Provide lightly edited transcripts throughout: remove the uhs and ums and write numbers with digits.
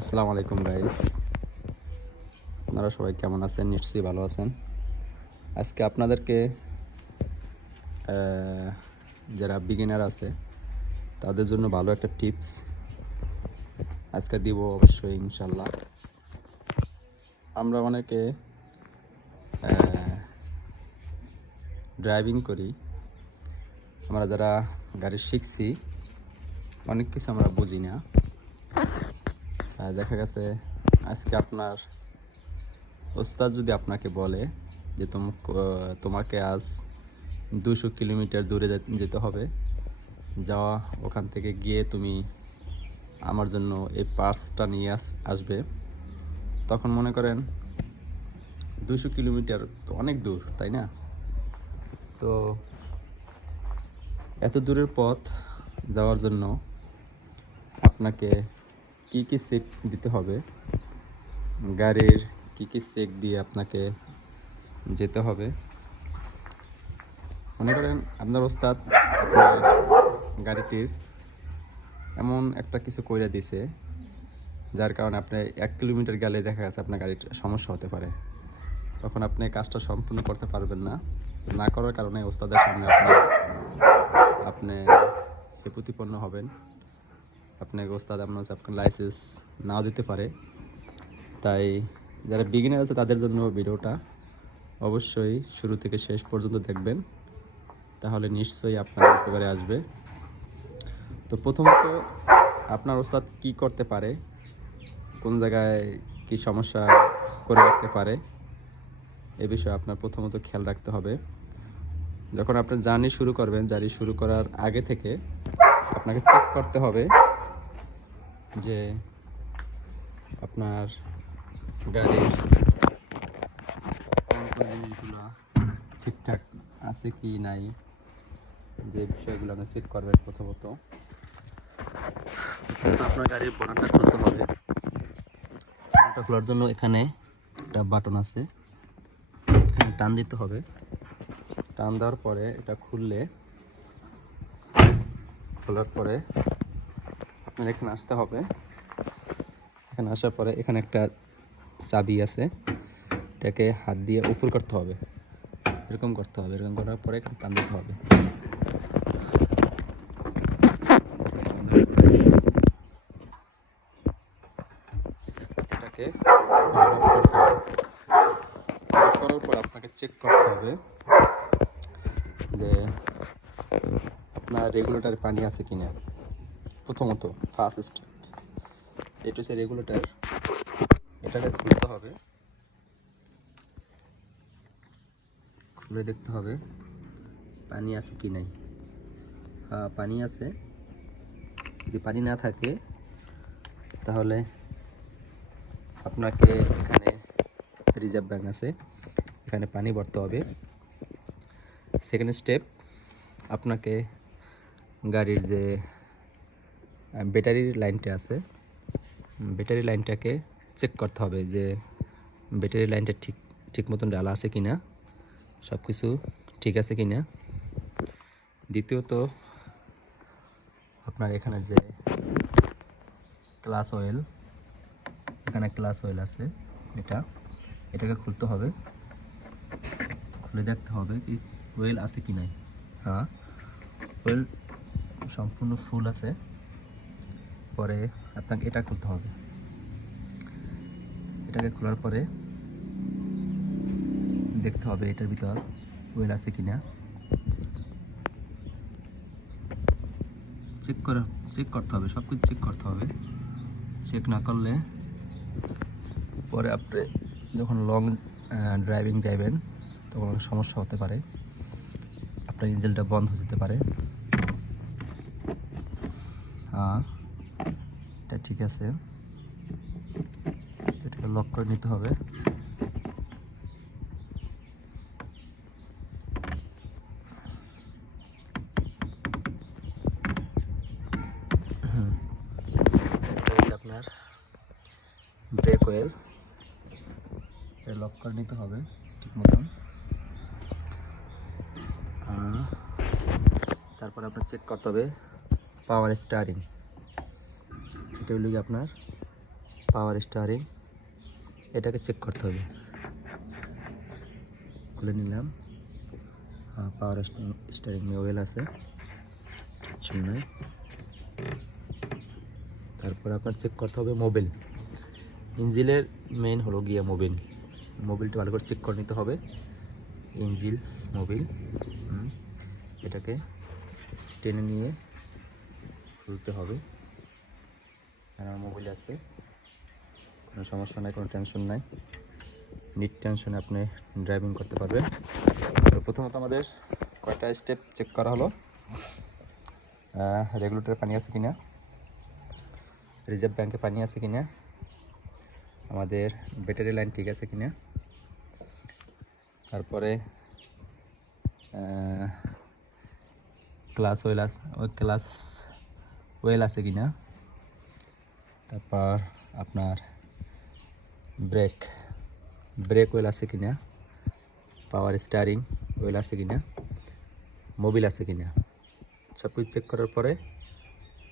আসসালামু আলাইকুম গাইস, আপনারা সবাই কেমন আছেন? নিশ্চয়ই ভালো আছেন। আজকে আপনাদেরকে যারা বিগিনার আছে তাদের জন্য ভালো একটা টিপস আজকে দিব অবশ্যই ইনশাল্লাহ। আমরা অনেকে ড্রাইভিং করি, আমরা যারা গাড়ি শিখছি অনেক কিছু আমরা বুঝি না। দেখা গেছে আজকে আপনার ওস্তাদ যদি আপনাকে বলে যে তোমাকে আজ 200 কিলোমিটার দূরে যেতে হবে, যাওয়া ওখান থেকে গিয়ে তুমি আমার জন্য এই পার্সটা নিয়ে আসবে, তখন মনে করেন 200 কিলোমিটার তো অনেক দূর, তাই না? তো এত দূরের পথ যাওয়ার জন্য আপনাকে কি কি চেক দিতে হবে, গাড়ির কি কি চেক দিয়ে আপনাকে যেতে হবে। মনে করেন আপনার ওস্তাদ গাড়িটির এমন একটা কিছু কইরা দিছে যার কারণে আপনি 1 কিলোমিটার গেলে দেখা গেছে আপনার গাড়ির সমস্যা হতে পারে, তখন আপনি কাজটা সম্পূর্ণ করতে পারবেন না। না করার কারণে ওস্তাদের সামনে আপনি প্রতিপন্ন হবেন। আপনাকে ওস্তাদ আপনার লাইসেন্স নাও দিতে পারে। তাই যারা বিগিনার আছে তাদের জন্য ভিডিওটা অবশ্যই শুরু থেকে শেষ পর্যন্ত দেখবেন, তাহলে নিশ্চয়ই আপনার উপকারে আসবে। তো প্রথমত আপনার ওস্তাদ কি করতে পারে, কোন জায়গায় কি সমস্যা করে রাখতে পারে, এ বিষয়ে আপনার প্রথমত খেয়াল রাখতে হবে। যখন আপনি জার্নি শুরু করবেন, জার্নি শুরু করার আগে থেকে আপনাকে চেক করতে হবে যে আপনার গাড়ির কোন কোন জিনিসগুলো ঠিকঠাক আছে কি নাই, যে বিষয়গুলো আপনি চেক করবেন। প্রথমত আপনার গাড়ির বনেটটা খুলতে হবে। বনেটটা খোলার জন্য এখানে একটা বাটন আছে, এখানে টান দিতে হবে। টান দেওয়ার পরে এটা খোলার পরে আপনার এখানে আসতে হবে। এখানে আসার পরে এখানে একটা চাবি আছে, এটাকে হাত দিয়ে উপর করতে হবে, এরকম করতে হবে। এরকম করার পরে এখানে টান দিতে হবে। এটাকে করার পর আপনাকে চেক করতে হবে যে আপনার রেগুলেটরে পানি আছে কিনা। প্রথমত ফার্স্ট স্টেপ এটা হচ্ছে রেগুলেটর, এটাকে খুলতে হবে। খুলে দেখতে হবে পানি আছে কি নাই। হ্যাঁ, পানি আছে। যদি পানি না থাকে তাহলে আপনাকে এখানে রিজার্ভ ব্যাংক আছে, এখানে পানি ভরতে হবে। সেকেন্ড স্টেপ, আপনাকে গাড়ির যে ব্যাটারির লাইনটা আছে, ব্যাটারি লাইনটাকে চেক করতে হবে যে ব্যাটারি লাইনটা ঠিক মতন ডালা আছে কিনা, সব কিছু ঠিক আছে কিনা। দ্বিতীয়ত আপনার এখানে যে ক্লাস অয়েল, এখানে ক্লাস অয়েল আছে, এটাকে খুলতে হবে। খুলে দেখতে হবে কি অয়েল আছে কি নাই। হ্যাঁ, অয়েল সম্পূর্ণ ফুল আছে। পরে আপনাকে এটা খুলতে হবে। এটাকে খোলার পরে দেখতে হবে এটার ভিতর অয়েল আছে কিনা। চেক করতে হবে, সব কিছু চেক করতে হবে। চেক না করলে পরে আপনি যখন লং ড্রাইভিং যাবেন তখন অনেক সমস্যা হতে পারে, আপনার ইঞ্জিনটা বন্ধ হয়ে যেতে পারে। হ্যাঁ, এটা ঠিক আছে, এটাকে লক করে নিতে হবে। এটা হচ্ছে আপনার ব্রেক অয়েল, এটা লক করে নিতে হবে ঠিক মতন। তারপর আপনার চেক করতে হবে পাওয়ার স্টারিং, এটা হলো আপনার পাওয়ার স্টারিং, এটাকে চেক করতে হবে। খুলে নিলাম। পাওয়ার স্টারিং ওয়েল আছে, সামনে। তারপর আপনার চেক করতে হবে মোবিল। ইঞ্জিনের মেইন হলো গিয়া মোবিল। মোবিলটা ভালো করে চেক করে নিতে হবে। ইঞ্জিন মোবিল, এটাকে টেনে নিয়ে খুলতে হবে। আমার মোবিল আছে, কোনো সমস্যা নাই, কোনো টেনশন নাই। নিট টেনশনে আপনি ড্রাইভিং করতে পারবেন। তো প্রথমত আমাদের কয়টা স্টেপ চেক করা হলো। রেগুলেটরে পানি আছে কিনা, রিজার্ভ ব্যাংকে পানি আছে কিনা, আমাদের ব্যাটারি লাইন ঠিক আছে কিনা, তারপরে ক্লাস ওয়েল আছে কিনা, তারপর আপনার ব্রেক ওয়েল আছে কিনা, পাওয়ার স্টারিং ওয়েল আছে কিনা, মোবিল আছে কিনা, সব কিছু চেক করার পরে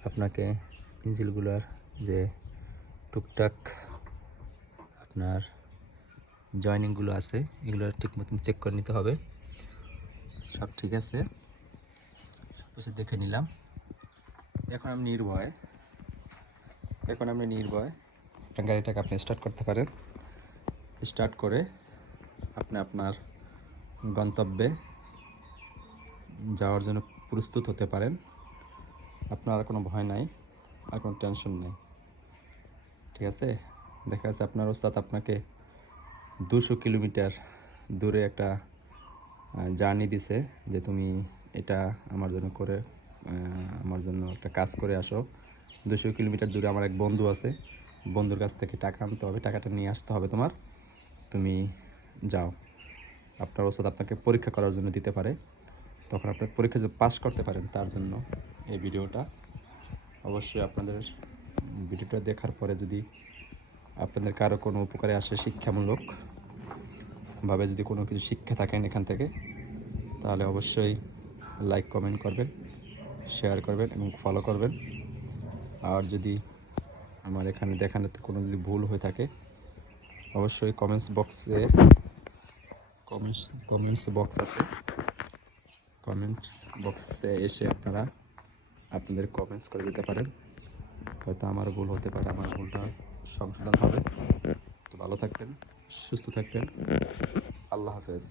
আপনাকে ইঞ্জিনগুলোর যে টুকটাক আপনার জয়েনিংগুলো আছে এগুলো ঠিক মতন চেক করে নিতে হবে। সব ঠিক আছে, সব কিছু দেখে নিলাম। এখন আমি নির্ভয় গাড়িটাকে আপনি স্টার্ট করতে পারেন। স্টার্ট করে আপনি আপনার গন্তব্যে যাওয়ার জন্য প্রস্তুত হতে পারেন। আপনার আর কোনো ভয় নাই, আর কোনো টেনশন নেই, ঠিক আছে। দেখা যাচ্ছে আপনার ওস্তাদ আপনাকে 200 কিলোমিটার দূরে একটা জার্নি দিছে, যে তুমি এটা আমার জন্য করে আমার জন্য একটা কাজ করে আসো। 200 কিলোমিটার দূরে আমার এক বন্ধু আছে, বন্ধুর কাছ থেকে টাকা আনতে হবে, টাকাটা নিয়ে আসতে হবে তোমার, তুমি যাও। আপনার ওস্তাদ আপনাকে পরীক্ষা করার জন্য দিতে পারে, তখন আপনার পরীক্ষা যদি পাস করতে পারেন তার জন্য এই ভিডিওটা। অবশ্যই আপনাদের ভিডিওটা দেখার পরে যদি আপনাদের কারো কোনো উপকারে আসে, শিক্ষামূলকভাবে যদি কোনো কিছু শিক্ষা থাকেন এখান থেকে, তাহলে অবশ্যই লাইক কমেন্ট করবেন, শেয়ার করবেন এবং ফলো করবেন। আর যদি আমার এখানে দেখানোতে কোনো যদি ভুল হয়ে থাকে, অবশ্যই কমেন্টস বক্সে এসে আপনারা আপনাদের কমেন্টস করে দিতে পারেন। হয়তো আমার ভুল হতে পারে, আমার ভুলটা সংশোধন হবে। তো ভালো থাকবেন, সুস্থ থাকবেন। আল্লাহ হাফেজ।